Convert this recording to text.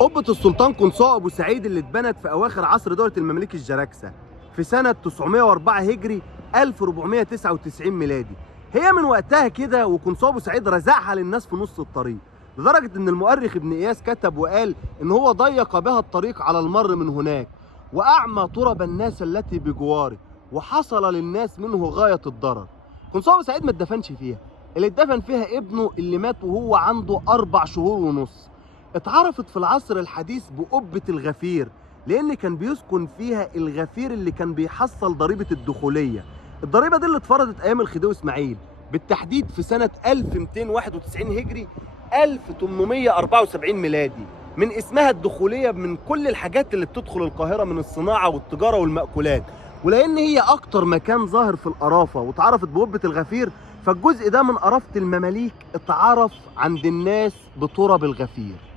قبة السلطان قنصوة أبو سعيد اللي اتبنت في أواخر عصر دولة المماليك الجراكسة في سنة 904 هجري 1499 ميلادي. هي من وقتها كده وقنصوة أبو سعيد رزعها للناس في نص الطريق، لدرجة إن المؤرخ ابن إياس كتب وقال إن هو ضيق بها الطريق على المر من هناك، وأعمى ترب الناس التي بجواره، وحصل للناس منه غاية الضرر. قنصوة أبو سعيد ما اتدفنش فيها، اللي اتدفن فيها ابنه اللي مات وهو عنده 4 شهور ونص. اتعرفت في العصر الحديث بقبة الغفير، لأن كان بيسكن فيها الغفير اللي كان بيحصل ضريبة الدخولية. الضريبة دي اللي اتفرضت أيام الخديوي إسماعيل، بالتحديد في سنة 1291 هجري 1874 ميلادي، من اسمها الدخولية من كل الحاجات اللي بتدخل القاهرة من الصناعة والتجارة والمأكولات. ولأن هي أكتر مكان ظاهر في القرافة واتعرفت بقبة الغفير، فالجزء ده من قرافة المماليك اتعرف عند الناس بتراب الغفير.